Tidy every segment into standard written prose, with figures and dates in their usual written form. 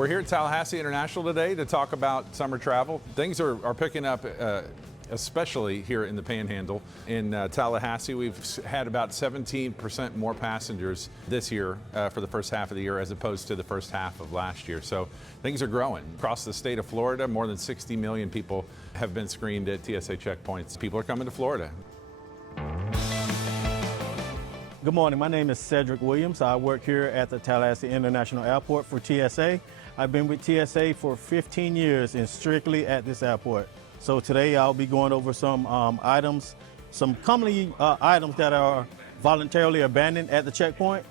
We're here at Tallahassee International today to talk about summer travel. Things are picking up, especially here in the Panhandle. In Tallahassee, we've had about 17% more passengers this year for the first half of the year as opposed to the first half of last year. So things are growing. Across the state of Florida, more than 60 million people have been screened at TSA checkpoints. People are coming to Florida. Good morning, my name is Cedric Williams. I work here at the Tallahassee International Airport for TSA. I've been with TSA for 15 years and strictly at this airport. So today I'll be going over some items, some commonly items that are voluntarily abandoned at the checkpoint.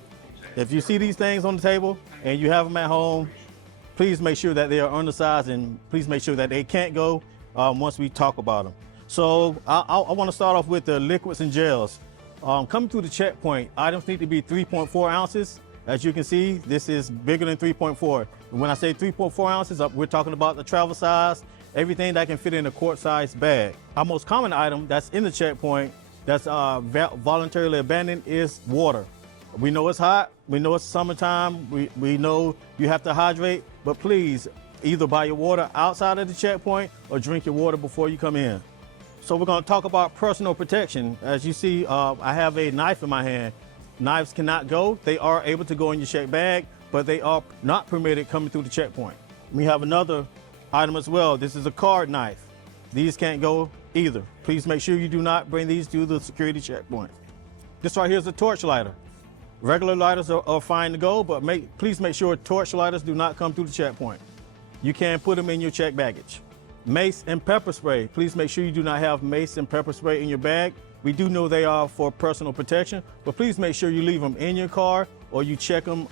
If you see these things on the table and you have them at home, please make sure that they are undersized and please make sure that they can't go once we talk about them. So I want to start off with the liquids and gels. Coming through the checkpoint, items need to be 3.4 ounces. As you can see, this is bigger than 3.4. When I say 3.4 ounces, we're talking about the travel size, everything that can fit in a quart-sized bag. Our most common item that's in the checkpoint that's voluntarily abandoned is water. We know it's hot, we know it's summertime, we know you have to hydrate, but please either buy your water outside of the checkpoint or drink your water before you come in. So we're going to talk about personal protection. As you see, I have a knife in my hand. Knives cannot go. They are able to go in your check bag, but they are not permitted coming through the checkpoint. We have another item as well. This is a card knife. These can't go either. Please make sure you do not bring these to the security checkpoint. This right here is a torch lighter. Regular lighters are fine to go, but please make sure torch lighters do not come through the checkpoint. You can put them in your check baggage. Mace and pepper spray. Please make sure you do not have mace and pepper spray in your bag. We do know they are for personal protection, but please make sure you leave them in your car or you check them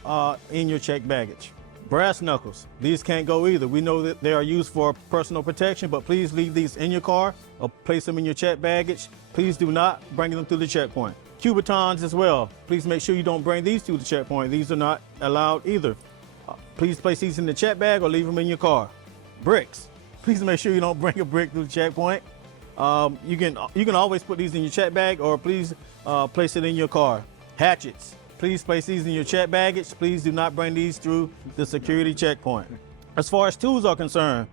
in your check baggage. Brass knuckles. These can't go either. We know that they are used for personal protection, but please leave these in your car or place them in your check baggage. Please do not bring them through the checkpoint. Cubitons as well. Please make sure you don't bring these to the checkpoint. These are not allowed either. Please place these in the check bag or leave them in your car. Bricks. Please make sure you don't bring a brick through the checkpoint. You can always put these in your check bag or please place it in your car. Hatchets. Please place these in your check baggage. Please do not bring these through the security checkpoint. As far as tools are concerned,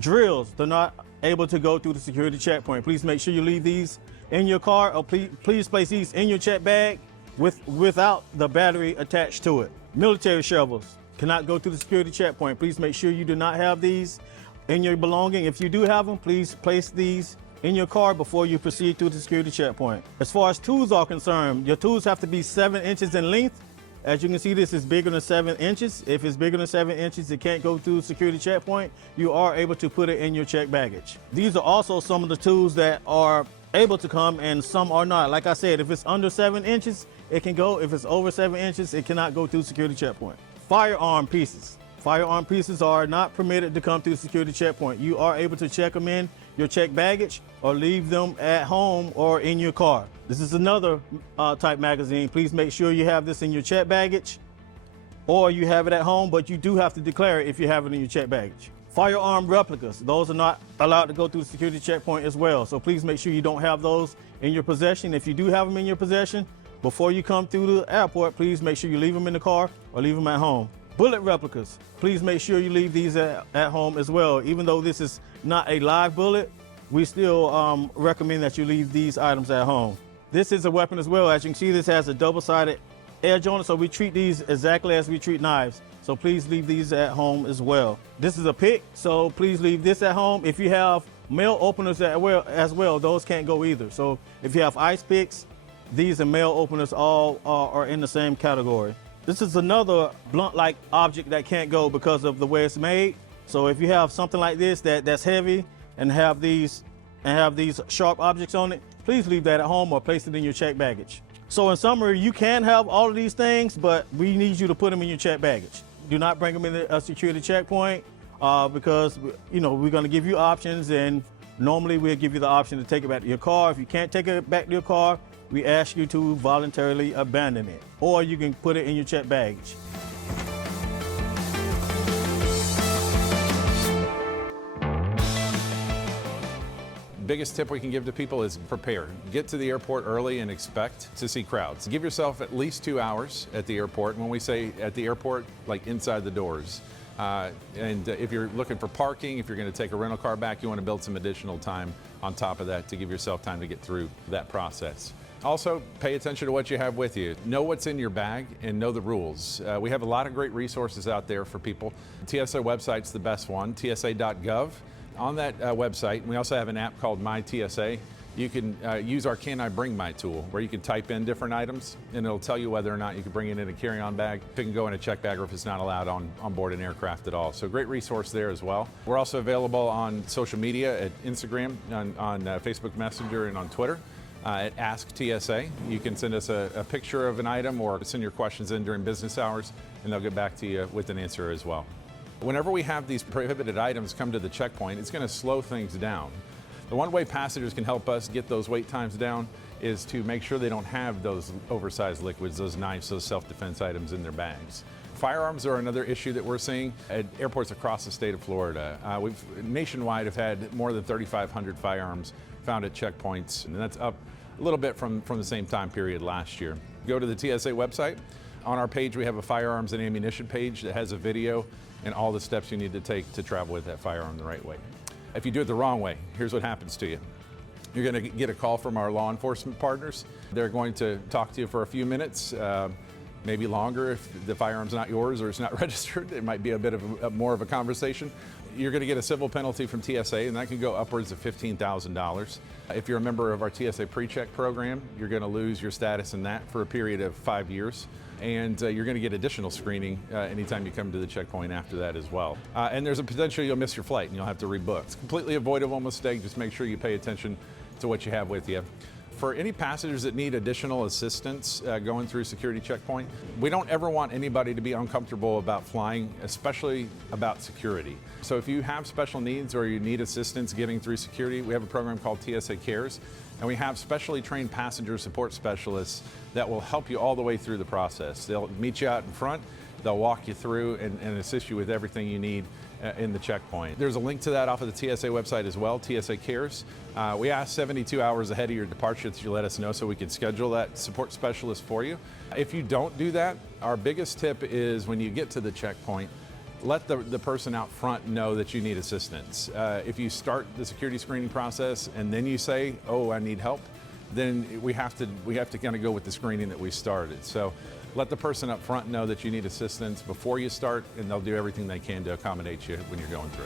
drills, they're not able to go through the security checkpoint. Please make sure you leave these in your car or please place these in your check bag without the battery attached to it. Military shovels cannot go through the security checkpoint. Please make sure you do not have these in your belonging. If you do have them, please place these in your car before you proceed through the security checkpoint. As far as tools are concerned, your tools have to be 7 inches in length. As you can see, this is bigger than 7 inches. If it's bigger than 7 inches, it can't go through the security checkpoint. You are able to put it in your check baggage. These are also some of the tools that are able to come and some are not. Like I said, if it's under 7 inches, it can go. If it's over 7 inches, it cannot go through the security checkpoint. Firearm pieces. Firearm pieces are not permitted to come through the security checkpoint. You are able to check them in your check baggage or leave them at home or in your car. This is another type magazine. Please make sure you have this in your check baggage or you have it at home, but you do have to declare it if you have it in your check baggage. Firearm replicas, those are not allowed to go through the security checkpoint as well. So please make sure you don't have those in your possession. If you do have them in your possession, before you come through the airport, please make sure you leave them in the car or leave them at home. Bullet replicas, please make sure you leave these at home as well. Even though this is not a live bullet, we still recommend that you leave these items at home. This is a weapon as well. As you can see, this has a double-sided edge on it, so we treat these exactly as we treat knives. So please leave these at home as well. This is a pick, so please leave this at home. If you have mail openers as well, those can't go either. So if you have ice picks, these and mail openers all are in the same category. This is another blunt-like object that can't go because of the way it's made. So if you have something like this that's heavy and have these sharp objects on it, please leave that at home or place it in your check baggage. So in summary, you can have all of these things, but we need you to put them in your check baggage. Do not bring them in a security checkpoint because we're going to give you options, and normally we'll give you the option to take it back to your car. If you can't take it back to your car, we ask you to voluntarily abandon it, or you can put it in your check baggage. Biggest tip we can give to people is prepare. Get to the airport early and expect to see crowds. Give yourself at least 2 hours at the airport. When we say at the airport, like inside the doors. And if you're looking for parking, if you're going to take a rental car back, you want to build some additional time on top of that to give yourself time to get through that process. Also, pay attention to what you have with you. Know what's in your bag and know the rules. We have a lot of great resources out there for people. The TSA website's the best one, tsa.gov. On that website, we also have an app called My TSA. You can use our Can I Bring My tool, where you can type in different items and it'll tell you whether or not you can bring it in a carry-on bag, if it can go in a check bag, or if it's not allowed on board an aircraft at all. So great resource there as well. We're also available on social media at Instagram, on Facebook Messenger, and on Twitter. At Ask TSA. You can send us a picture of an item or send your questions in during business hours, and they'll get back to you with an answer as well. Whenever we have these prohibited items come to the checkpoint, it's going to slow things down. The one way passengers can help us get those wait times down is to make sure they don't have those oversized liquids, those knives, those self-defense items in their bags. Firearms are another issue that we're seeing at airports across the state of Florida. We've nationwide have had more than 3,500 firearms found at checkpoints, and that's up a little bit from the same time period last year. Go to the TSA website. On our page, we have a firearms and ammunition page that has a video and all the steps you need to take to travel with that firearm the right way. If you do it the wrong way, here's what happens to you. You're going to get a call from our law enforcement partners. They're going to talk to you for a few minutes, maybe longer if the firearm's not yours or it's not registered. It might be a bit of more of a conversation. You're going to get a civil penalty from TSA, and that can go upwards of $15,000. If you're a member of our TSA PreCheck program, you're going to lose your status in that for a period of 5 years. And you're going to get additional screening anytime you come to the checkpoint after that as well. And there's a potential you'll miss your flight and you'll have to rebook. It's a completely avoidable mistake. Just make sure you pay attention to what you have with you. For any passengers that need additional assistance going through security checkpoint, we don't ever want anybody to be uncomfortable about flying, especially about security. So if you have special needs or you need assistance getting through security, we have a program called TSA Cares, and we have specially trained passenger support specialists that will help you all the way through the process. They'll meet you out in front, they'll walk you through and assist you with everything you need in the checkpoint. There's a link to that off of the TSA website as well, TSA Cares. We ask 72 hours ahead of your departure that you let us know so we can schedule that support specialist for you. If you don't do that, our biggest tip is when you get to the checkpoint, let the person out front know that you need assistance. If you start the security screening process and then you say, oh, I need help, then we have to kind of go with the screening that we started. So let the person up front know that you need assistance before you start, and they'll do everything they can to accommodate you when you're going through.